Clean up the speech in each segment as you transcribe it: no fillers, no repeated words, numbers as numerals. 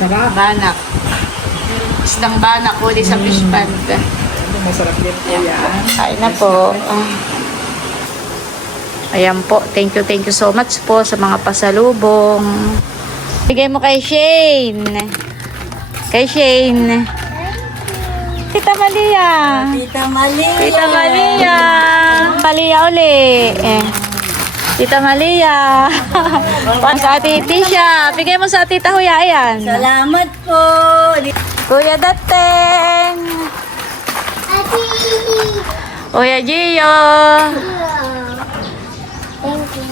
Sarap. Banak. Isdang banak, huli sa fish pond. Masarap din po yan. Kain na po. Ayan po. Thank you so much po sa mga pasalubong. Bigay mo kay Shane. Kay Shane. Tita Malia. Tita Malia. Tita Malia. Malia uli. Tita Malia. Pan sa Ate Tisha. Bigay mo sa Tita Huya. Ayan. Salamat po. Kuya Dateng. Kuya Gio. Thank you.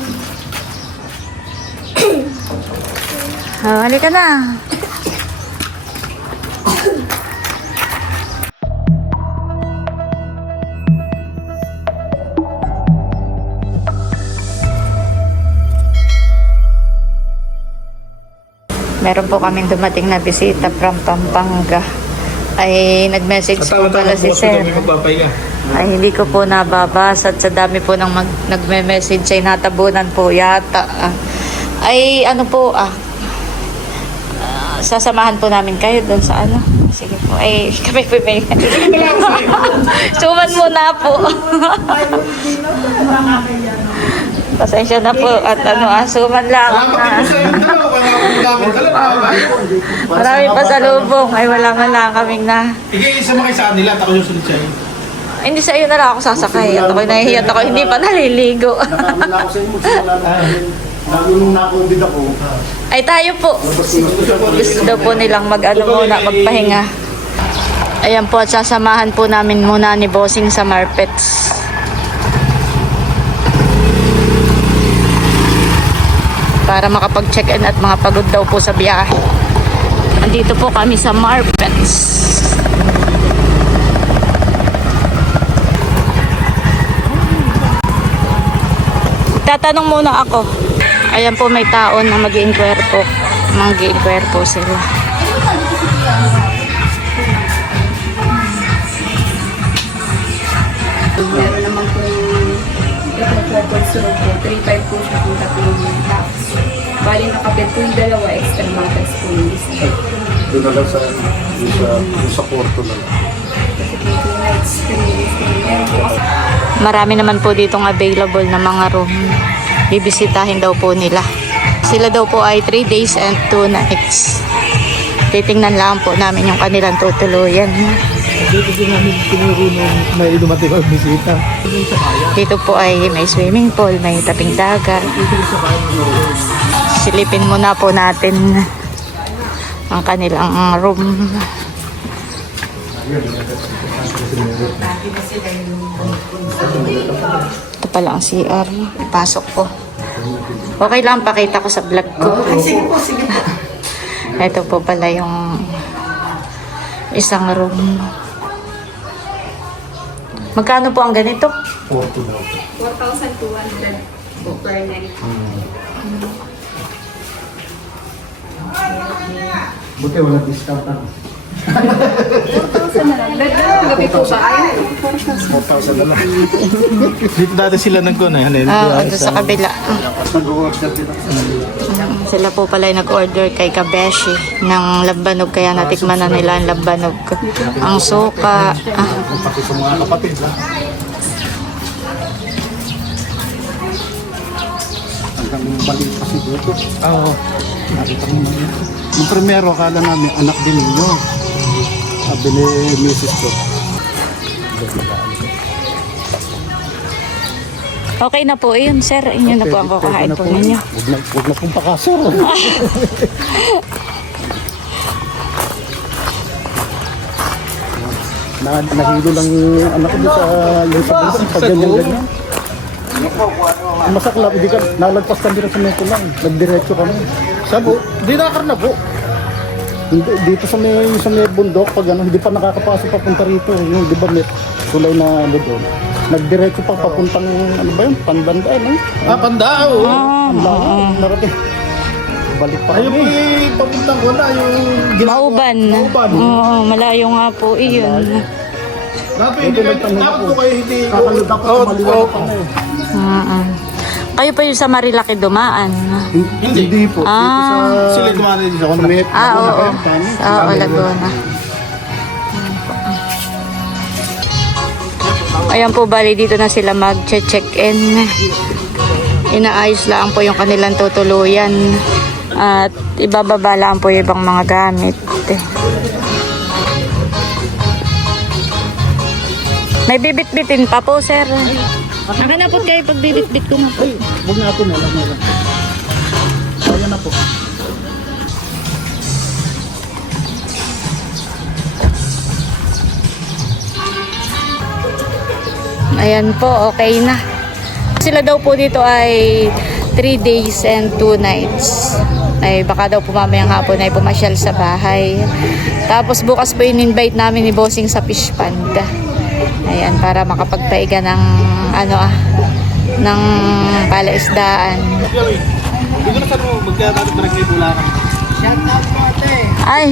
Halika na. Meron po kaming dumating na bisita from Pampanga. Ay nag-message po pala si Sir. Ay hindi ko po nababasa at sa dami po ng nagme-message ay natabunan po yata. Ay ano po sasamahan po namin kayo doon sa ano. Sige po. Ay kami po may suman muna po. Pasensya na po at suman lang. Maraming pasalubong. Ay wala man lang kaming na. Sige, sumakay sa kanila. Ako yung sunod sa'yo. Hindi sa iyo na lang ako sasakay. At ako'y nahihiya at ako hindi pa naliligo. Nakakala ako sa inyo magsimula namin. Nung nakundid ako. Ay tayo po. Gusto daw po nilang muna, magpahinga. Ayan po at sasamahan po namin muna ni Bossing sa Marpets. Para makapag-check-in at mga pagod daw po sa biyahe. Andito po kami sa Marpets. Tatanong muna ako. Ayan po may taon na mag-i-inquire po. Mag-i-inquire po sila. Meron naman po yung surog po. 3.5 po siya kung tatlong box. Bali nakabit po yung dalawa, extra matters po yung isa. Doon na lang sa Porto na lang. Marami naman po ditong available na mga room. Bibisitahin daw po nila. Sila daw po ay 3 days and 2 nights. Titingnan lang po namin yung kanilang tutuluyan. Dito din namin tinuro nung may dumating ang bisita. Dito po ay may swimming pool, may taping dagat. Silipin muna po natin ang kanilang room. Ito pala ang CR. Ipasok ko. Okay lang, pakita ko sa vlog ko. Sige po, sige po. Ito po pala yung isang room. Magkano po ang ganito? 4,200 po per night. Buti wala discount na. 4,000 na lang. Gabi po ba? Ay, 4,000 na lang. Dito dati sila nag-gona. Doon sa kabila. Nag-order din ako. Sila po pala yung nag-order kay Kabeshi ng lambanog, kaya natikman na nila ang lambanog. Ang suka. Pati sa mga kapatid. Hanggang balik kasi dito. Oo. Nakita ko naman yun. Yung primero, akala namin anak din ninyo. Sabi ni Mrs. ko. Okay na po yun, sir. Inyo na po ang kakain po ninyo. Huwag na pong pakasor. Nahilo lang yung anak ko sa bulsa pag ganyan-ganyan. Ang masaklap, hindi ka nalagpas ka dito sa meto lang. Nagdiretso kami. Sabi, di nakarna po. Dito sa may bundok, pag hindi pa nakakapasok papunta rito. Yung di ba may tulay na doon. Nagdiretso pa papuntang, ano ba yun? Pandanda, ano? Pandao. Narating. Balik pa Ayun po kami. yung papuntang ko na yung Mauban. Oo, malayo nga po iyon. Dapat hindi kayo kayo hindi. Kakalita pa sa maliwanag kami. Kayo pa yung sa Marilaki dumaan. Hindi po. Ah. Dito Sila dumaan din sa sa may Oo. Oo, Laguna. Ayan po, bali dito na sila mag-check-in. Inaayos lang po yung kanilang tutuluyan. At ibababa lang po yung ibang mga gamit. May bibit-bitin pa po, sir. Naka na po kayo pag bibit-bit ko na po. Huwag natin, alam mo lang. Ayan na po. Ayan po, okay na. Sila daw po dito ay 3 days and 2 nights. Ay baka daw po mamayang hapon ay pumasyal sa bahay. Tapos bukas po in-invite namin ni Bossing sa fish pond. Ayan, para makapagpaiga ng ng palaisdaan. Hindi ko na saan mo magkakatato na nagkibula ka. Ay,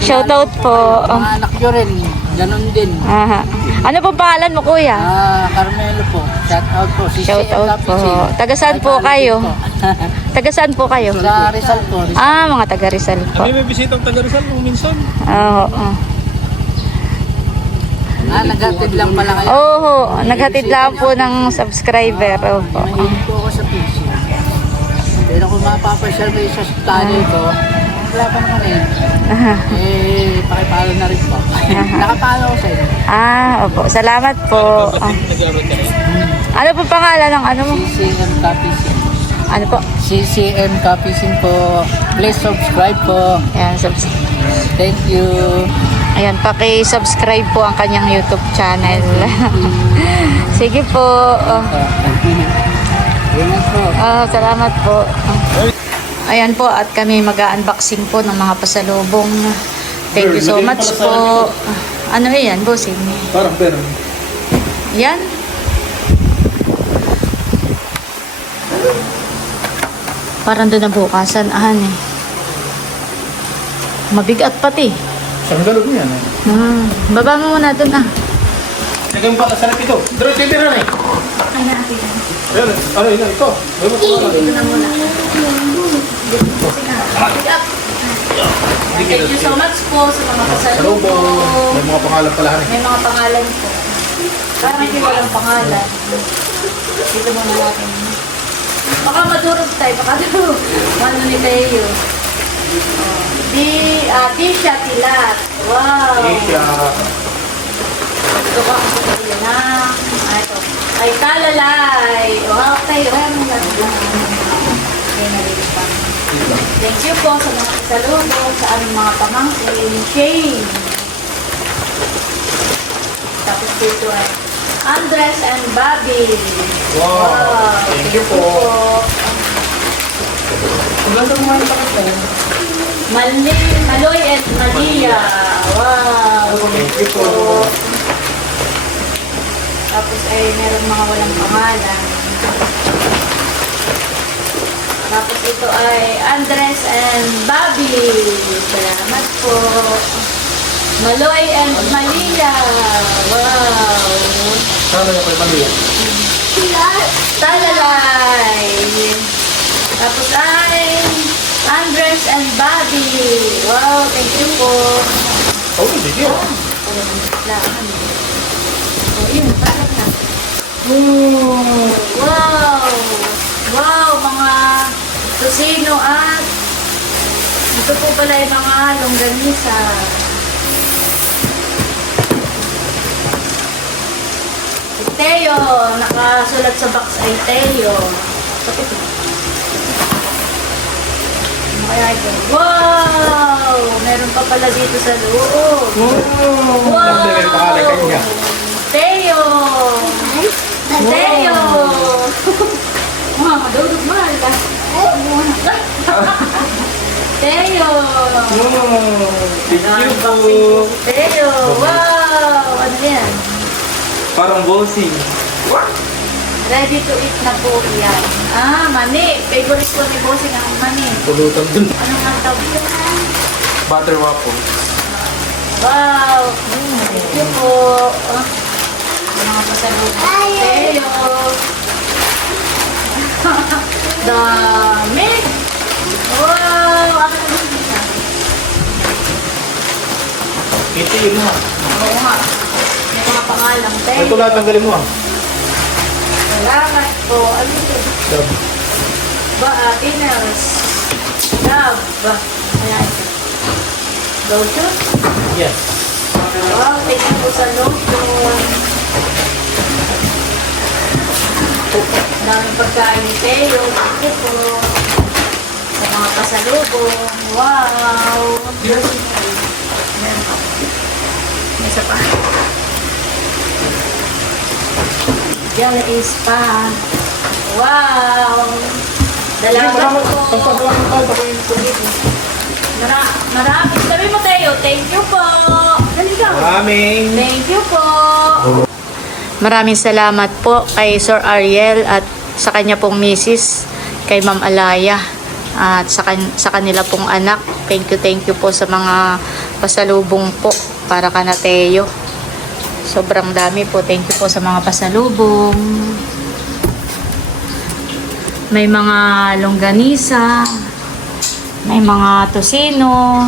shoutout po. Mga anak nyo rin, ganun din. Aha. Ano po pangalan mo, kuya? Carmelo po. Shout out po. Si Shoutout CM po. Capisin. Taga saan po kayo? Taga saan po kayo? Sa Rizal po. Mga taga Rizal po. Kami may bisitang taga Rizal mo minsan. Oo. Naghatid lang pala kayo. Oo, naghatid lang po ng subscriber. Opo. Mahilig po ako sa fishing. Pero kung mapapasyal kayo sa study ko, wala pa naman pakipalo na rin po. Nakapalo ko sa inyo. Opo. Salamat po. Nag-aaral ka rin. Ano po pangalan ng ano mo? CCM Capisin. Ano po? CCM Capisin po. Please subscribe po. Ayan, Thank you. ayan, paki-subscribe po ang kanyang YouTube channel. Sige po. Ingat po. Salamat po. Ayan po, at kami mag-unboxing po ng mga pasalubong. Thank you so much po. Ano yan, bossing? Parang pero. Yan. Parang doon na bukasan, Mabigat pati. Saan galog niya? Baba mo muna doon, Nagang pala sa ito. Dero, titira na eh. Ayun, ano yun, ito. Ayun, ito na muna. Thank you so much po sa mga Salubong. pasalubong. May mga pangalan pala rin. May mga pangalan po. Parang hindi walang pangalan. Dito muna natin. Baka madurog tayo. Baka ano ni Leo. Tisha Tilat. Wow. Asia. Ito ka kasi kayo na. Ito. Ay, kalalay. Okay. Ayan mo na. Okay, narinig pa. Thank you po sa mga pasalubong sa aming mga pamangkin. Shane. Tapos dito ay Andres and Bobby. Wow. Thank you po. Maloy and Malia. Wow. Thank you po. Tapos ay meron mga walang pangalan. Tapos ito ay Andres and Bobby. Salamat po. Maloy and Malia. Wow. Sana yung kay Malia. Talalay. Tapos ay Andres and Bobby. Wow, thank you po. Oh, hindi yun. Yun, parang na. Wow! Wow, mga tosino at ito po pala yung mga longganisa. Teo, nakasulat sa box ay Teo. Sakit mo. Kaya ito. Wow! Meron pa pala dito sa loob. Wow! Meron pa kala kanya. Teo! Teo! Mga madurog mahal ka. Teo! Thank you po. Teo! Wow! Ano yan? Parang bossing. Ready to eat na po yan. Mani. Favorite ko ni Bossing ang mani. Pulutan dun. Anong ang tawag? Butter waffle. Wow! Thank you po. Mga pasalubong. Teo! Dami! Wow! Ako na siya. Ito yun mo. Oo nga. May mga pangalang tayo. Ito lahat tanggalin mo. Salamat po. Ano ito? Dab. Happiness. Love. Ayan. Lotion? Yes. Wow, thank you po sa lotion. Daming pagkain ni Teo. Thank you po. Sa mga pasalubong. Wow. Meron pa. May isa pa. Jelly is pa. Wow. Dalawa po. Pagpagawa ng tao, baka yung tubig. Marami. Sabi mo Teo, thank you po. Dali ka. Maraming. Thank you po. Maraming salamat po kay Sir Ariel at sa kanya pong misis, kay Ma'am Alaya at sa kanila pong anak. Thank you po sa mga pasalubong po para kana Teo. Sobrang dami po. Thank you po sa mga pasalubong. May mga longganisa, may mga tosino.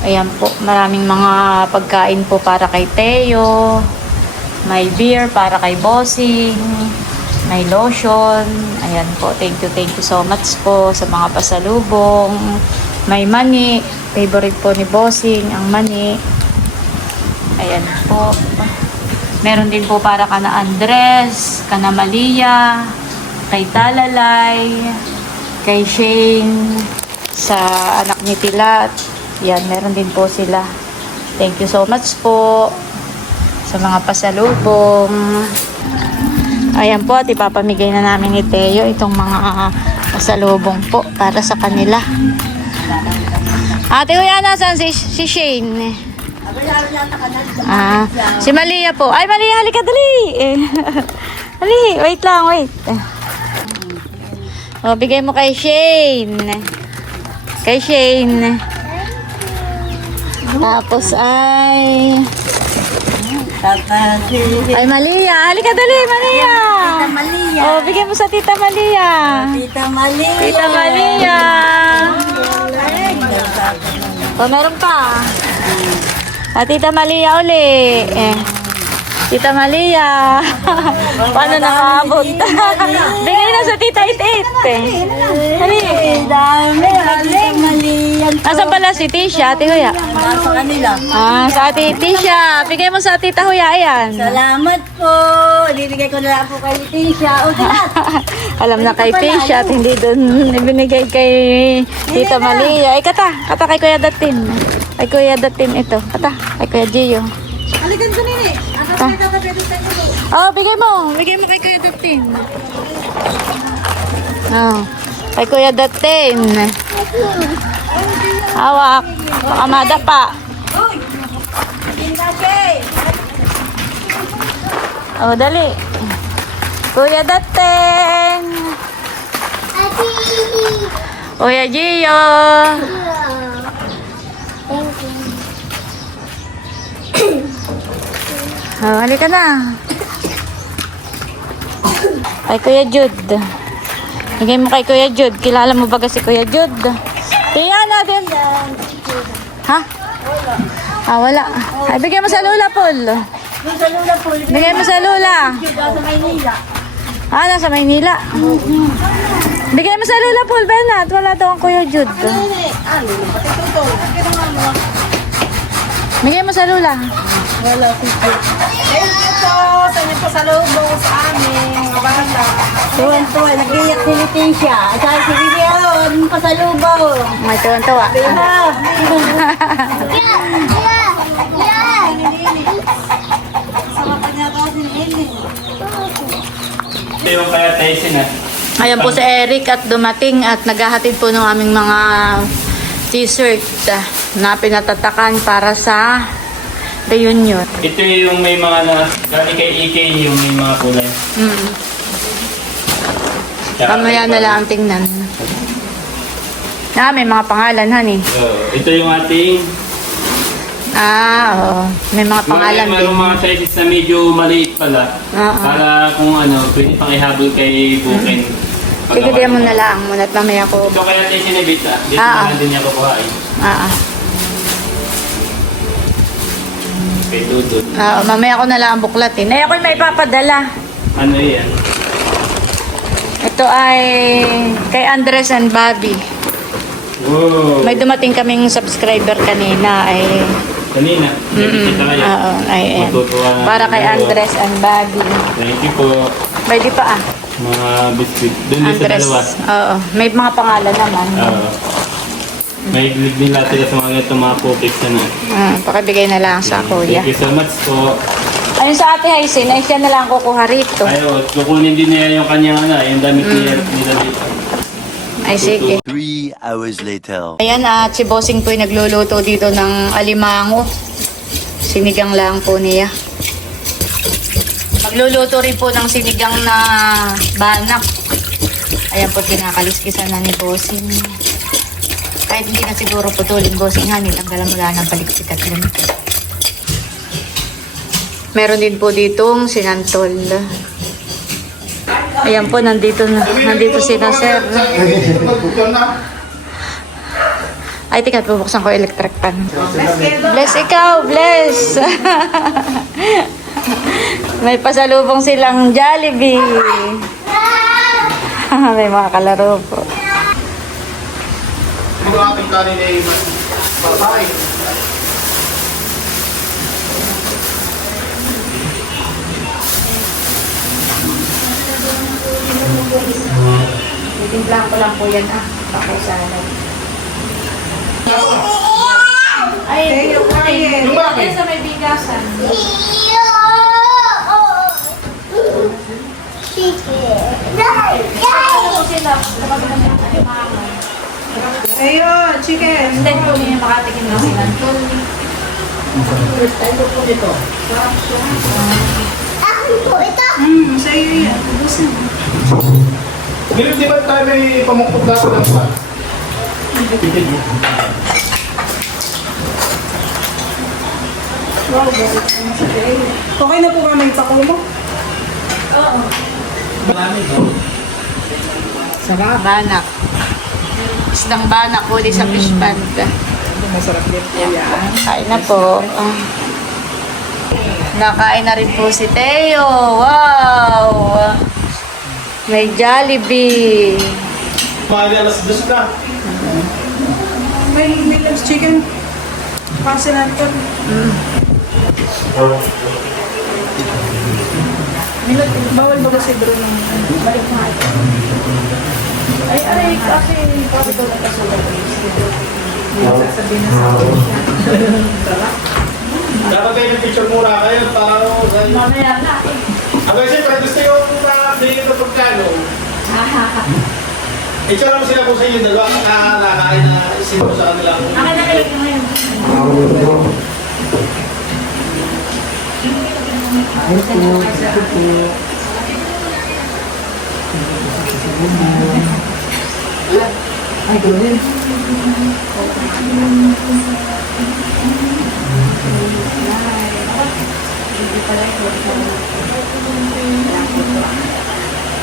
Ayan po, maraming mga pagkain po para kay Teo. May beer para kay Bossing. May lotion. Ayan po, thank you so much po sa mga pasalubong. May mani. Favorite po ni Bossing, ang mani. Ayan po. Meron din po para kana Andres, kana Malia, kay Talalay, kay Shane, sa anak ni Tilat. Yan, meron din po sila. Thank you so much po sa mga pasalubong. Ayan po, at ipapamigay na namin ni Teo itong mga pasalubong po para sa kanila. Ate Kuya, nasan si Shane? Si Malia po. Ay, Malia, halika, dali. Dali, wait lang, wait. O, bigay mo kay Shane. Kay Shane. Tapos ay Malia. Halika dali, Malia. Tita Malia. O, bigay mo sa Tita Malia. Tita Malia. Tita Malia. O, meron pa. Tita Malia uli. Tita Malia. Paano nakabot? Bigay na sa Tita It-It. Dali. Dami. Tita Malia. Nasaan pala si Tisha, Ate Huya? Nasa kanila. Sa Ate Tisha. Bigay mo sa Tita Huya, ayan. Salamat po. Ibibigay ko na lang po kay Tisha. O, tilat. Alam na kay Tisha at hindi doon ibinigay kay Tita Malia. Ay, kata kay Kuya Datin. Kay Kuya Datin ito. Kata, kay Kuya Gio. Alikan ko nini. Bigay mo. Bigay mo kay Kuya Datin. Kay Kuya Datin. Hawak. Baka madapa. Dali. Kuya Datin. Kuya Gio. Halika na. Kay Kuya Jude. Bigay mo kay Kuya Jude. Kilala mo ba si Kuya Jude? Tingnan natin. Ha? Wala. Ay, bigay mo sa Lola, Paul. Sa lula po. Bigay mo sa Lola. Sa Maynila. Nasa Maynila. Bigay mo sa Lola, Paul, Benat. Wala daw ang Kuya Jude. Bigay mo sa Lola. Wala ko po. Thank you po sa inyo po sa lubong sa amin. Mga bata. Tuwan-tuwa. Nag-iyak si Leticia. At saka si Vivian. Pasalubong. May tuwan-tuwa. Sama pa niya ako si Lili. Ito yung kaya tayo sinat. Ayan po si Eric at dumating at naghahatid po ng aming mga t-shirt na pinatatakan para sa reunion. Ito yung may mga na, galing kay EK yung may mga kulay. Kamaya na lang ang tingnan. May mga pangalan, honey. Ito yung ating Oo. May mga pangalan din. Mayroong mga sizes na medyo maliit pala. Para kung ano, pwede pang ihabol kay Bukin. Bigyan mo na lang muna at mamaya ko. Ito kaya tayo sinibit ah. Dito Ah. na din niya kukuhain. Kay Dudut. Mamaya ko na lang buklatin. Ay, ako'y may papadala. Ano yan? Ito ay kay Andres and Bobby. Wow. May dumating kaming subscriber kanina ay Kanina. Nabisita kayo. oo, ay Matutuwa na para kay dalawa. Andres and Bobby. Thank you po. May di pa Mga biscuit. Doon din sa Andres. dalawa. Oo, may mga pangalan naman. Oo. May glig din lahat sila sa mga ganitong mga cookies na na. Pakibigay na lang sa kuya. Thank you so much po. Ayun sa ate Hyacin, ay siya na lang kukuha rito. Ayaw, kukunin din niya yung kanyang yung damit niya nila dito. Ay sige. 3 hours later. Ayan at si Bossing po ay nagluluto dito ng alimango. Sinigang lang po niya. Magluluto rin po ng sinigang na banak. Ayan po, kinakaliskisan na ni Bossing. Kahit hindi na siguro putulin, Bossing, ha, nitanggalan mo lang ng paliksikat lang. Meron din po ditong sinantol. Ayan po, nandito sila, sir. Ay, tikat, bubuksan ko electric pan. Bless ikaw, bless! May pasalubong silang Jollibee. May mga kalaro po. Ito ating kanin ay babae. Titimplahan ko lang po yan, Tapos salad. Ay, yung sa may bigasan. Ayun, chicken. Hindi po niya makatikim ng sinantol. Sa'yo yan. Ngayon, di ba tayo may pamukpog natin ng pan? Okay na po ba may pako mo? Banak. Isdang banak, huli sa fish pond. Masarap din po yan. Kain na po. Nakain na rin po si Teo. Wow! May Jollibee. Mali alas 2 na. May Williams chicken. Pasinanton. Bawal ba kasi bro ng balik na. Ay, kasi bakit daw nagkasulat? Sasabihin na sa ako siya. Dapat kayo ng picture mura kayo para Mamaya na. Abay, siyempre gusto yung bigyan ng pagkano. Itsura mo sila kung sa inyo dalawa nakakain na isin mo sa kanila. Akin na kayo ngayon.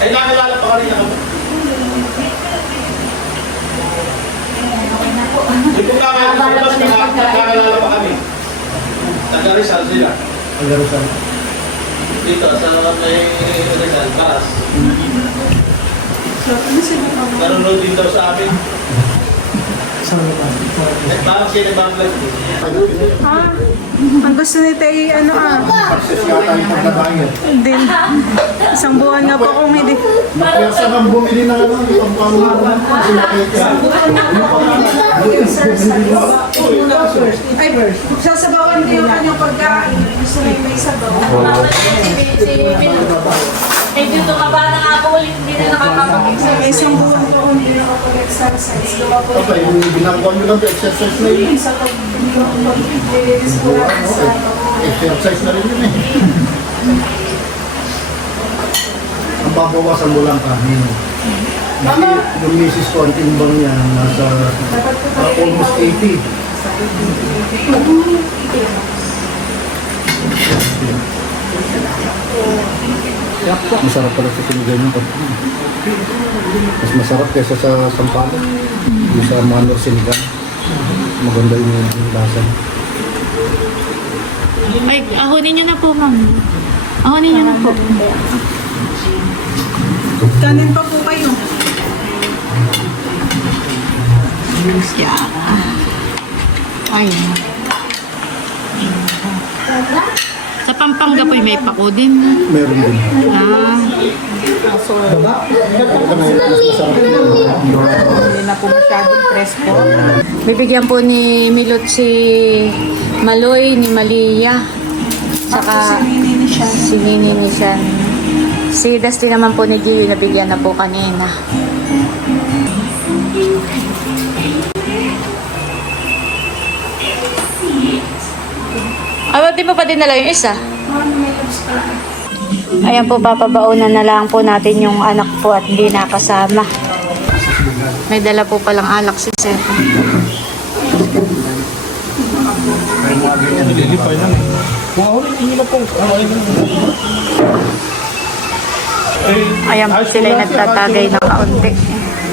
Ay, nakilala pa kanina kami. Yung kung nakakilala pa kami. Taga Rizal sila. Dito sa may Rizal, Paras. Nanonood din daw sa amin. Parang siya nag-vlog din. Ang gusto ni Tay, din. Isang buwan nga po kung hindi. Nakyasa kang bumili ng ang pangalan mo. Ay, sasabawan ko yung kanyang pagkain. Gusto na yung may sabaw. Eh, dito ka ba na ako ulit, hindi na nakakapag-exercise. May isang buwan ko kung hindi nakapag-exercise. Gawa ko Okay, yung ginagawa nyo lang to, exercise na yun. sa pag-release ko lang sa Exercise na rin yun eh. Ang babawasan mo lang kanin. Yung misis ko, ang timbang niya, nasa almost 80. Masarap pala sa sinigang yung kape. Mas masarap kaysa sa sampalo. Yung sa manor sinigang. Maganda yung lasa. Ay, ahonin nyo na po, ma'am. Ahonin nyo na po. Kanin pa po kayo. Ayun. Sa Pampanga po, may pako din. Meron din. Ah, Hindi na po masyadong presko. bibigyan po ni Milot si Maloy, ni Malia. Saka si Nini ni Shan. Si Dusty naman po ni Gio, nabigyan na po kanina. Ay, di mo pa dinala yung isa? Ayan po, papabaunan na lang po natin yung anak po at hindi nakasama. May dala po palang alak si Seth. Nililipay lang eh. Hindi na po. Ayan po sila yung nagtatagay ng kaunti.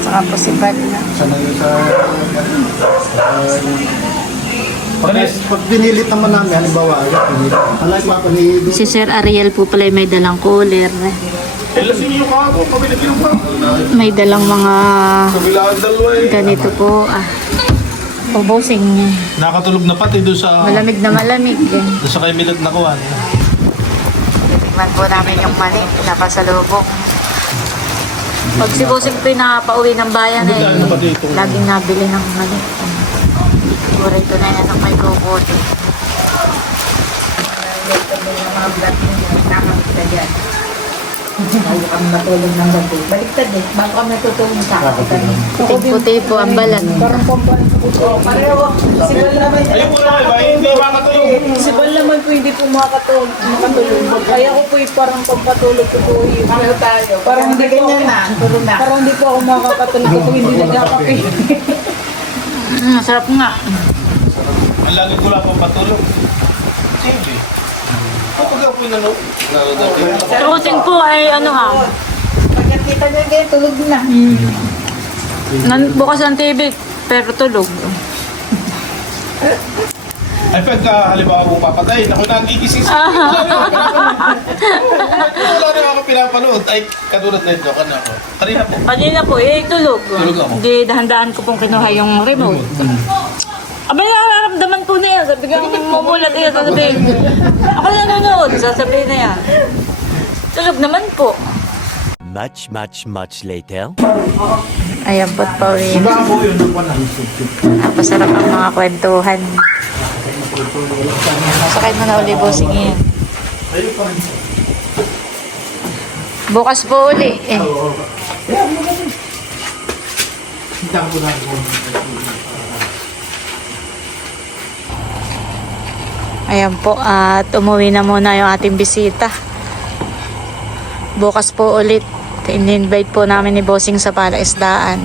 Saka po si Bad na. Sanay sa... Pag pinilit naman namin, halimbawa, pinilit. Alay pa, pinilit. Si Sir Ariel po pala may dalang cooler. Lasing yung kako. Kami naging pa. May dalang mga Kabilaan dalawa eh. ganito po. Ubosing niya. Nakatulog na pati doon sa... Malamig na malamig. Doon sa kay Milot na kuwan. Tikman po namin yung mani. Nakasalubong. Pag si Bosing po yung nakapauwi ng bayan laging nabili ng mani. Burrito na yan ang may kukuti. Bago kami matulog ng gabi. Baliktad eh. Bago kami natutulog sa akin. Puti po ang balat. Parang pampalan po. Pareho. Si Bal naman. Ayun po na ba? Hindi makatulog. Si Bal naman po hindi po makatulog. Kaya ko po yung parang pampatulog ko po yung tayo. Parang hindi ganyan na. Parang hindi po ako makakatulog kung hindi nagkakape. Sarap nga. Ang lagi ko lang po patulog. Sige. Kapag ako yung nanood. Bosing po ay ano ha. Pagkat kita nyo kayo, tulog na. Bukas ang TV pero tulog. Ay pagka halimbawa mo papatay, ako nagigising sa wala na ako pinapanood. Ay, katulad na ito, kanina ko. Kanina po. Kanina po tulog. Tulog ako. Hindi dahan-dahan ko pong kinuha yung remote. Aba, nararamdaman po na yan. Sabi kang mumulat yan. Sasabihin, ako nanonood. Sasabihin na yan. Tulog naman po. Much, much, much later. Ayan po't pauwi. Napasarap ang mga kwentuhan. Sakay mo na uli, Bosing yan. Bukas po uli. Ayan po, at umuwi na muna yung ating bisita. Bukas po ulit, in-invite po namin ni Bossing sa palaisdaan.